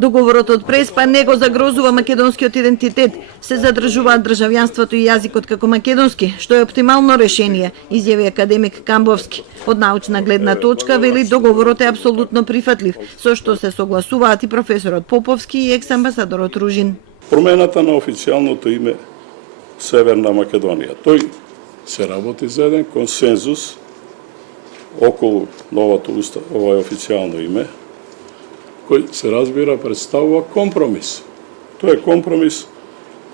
Договорот од Преспа не го загрозува македонскиот идентитет, се задржуваат државјанството и јазикот како македонски, што е оптимално решение, изјави академик Камбовски. Од научна гледна точка, вели, договорот е апсолутно прифатлив, со што се согласуваат и професорот Поповски и екс-амбасадорот Ружин. Промената на официјалното име Северна Македонија. Тој се работи за еден консензус околу новото ова официјално име, кој се разбира представува компромис. Тоа е компромис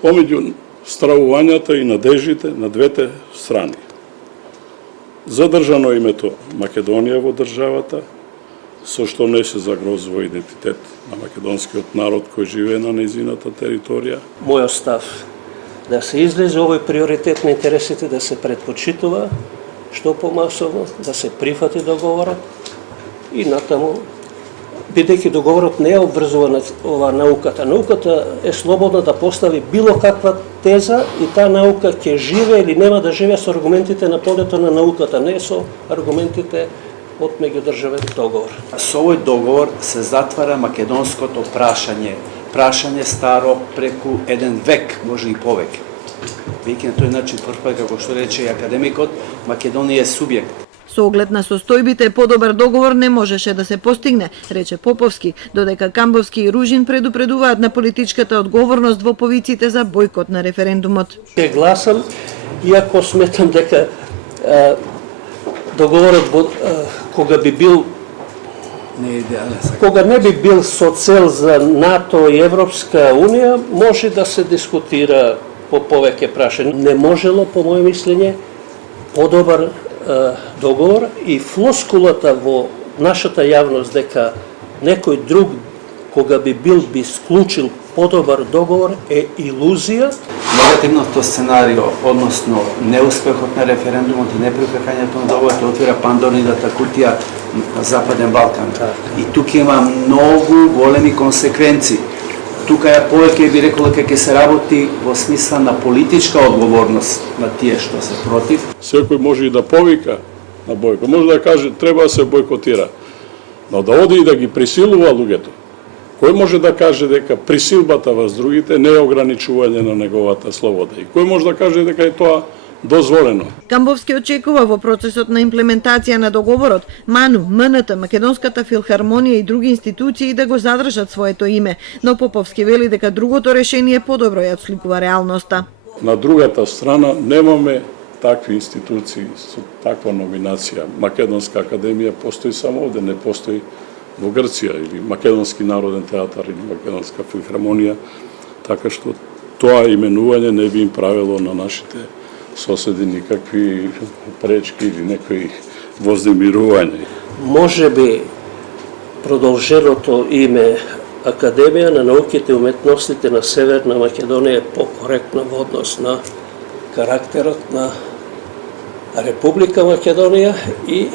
помеѓу стравувањата и надежите на двете страни. Задржано името Македонија во државата, со што не се загрозува идентитет на македонскиот народ кој живее на нејзината територија. Мојот став да се излезе овој приоритет на интересите, да се предпочитува што помасово, да се прифати договорот и натаму, бидејќи договорот не е обврзува на ова науката. Науката е слободна да постави било каква теза и таа наука ќе живее или нема да живее со аргументите на полето на науката, не со аргументите од меѓудржавен договор. Со овој договор се затвара македонското прашање. Прашање старо преку еден век, може и повеќе. Веќе на тој начин првпат, како што рече и академикот, Македонија е субјект. Со оглед на состојбите, подобар договор не можеше да се постигне, рече Поповски, додека Камбовски и Ружин предупредуваат на политичката одговорност во повиците за бојкот на референдумот. Ќе гласам, иако сметам дека договорот кога би бил кога не би бил со цел за НАТО и Европска Унија, може да се дискутира по повеќе прашања. Не можело, по моје мислење, подобар договор и флоскулата во нашата јавност дека некој друг кога би бил би склучил подобар договор е илузија. Негативното сценарио, односно неуспехот на референдумот и неприфаќањето на договорот отвира пандорнината кутија на Западен Балкан. И тука има многу големи консеквенции. Тука ја повеќе би рекол дека ќе се работи во смисла на политичка одговорност на тие што се против. Секој може и да повика на бојкот, може да каже треба да се бојкотира, но да оди и да ги присилува луѓето. Кој може да каже дека присилбата врз другите не е ограничување на неговата слобода? И кој може да каже дека е тоа дозволено? Камбовски очекува во процесот на имплементација на договорот МАНУ, МНТ, Македонската филхармонија и други институции да го задржат своето име, но Поповски вели дека другото решение подобро ја отсликува реалноста. На другата страна немаме такви институции со таква номинација. Македонска академија постои само овде, не постои во Грција, или Македонски народен театар, или Македонска филхармонија, така што тоа именување не би им правило на нашите соседи никакви пречки или некои вознемирувања. Може би продолженото име Академија на науките и уметностите на Северна Македонија е покоректно во однос на карактерот на Република Македонија и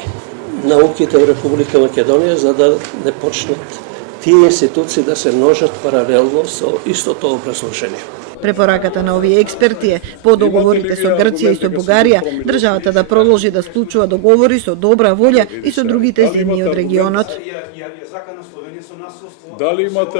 науките во Република Македонија, за да не почнат тие институции да се множат паралелно со истото образложение. Препораката на овие експерти е по договорите со Грција и со Бугарија, државата да продолжи да склучува договори со добра волја и со другите земји од регионот. Дали имате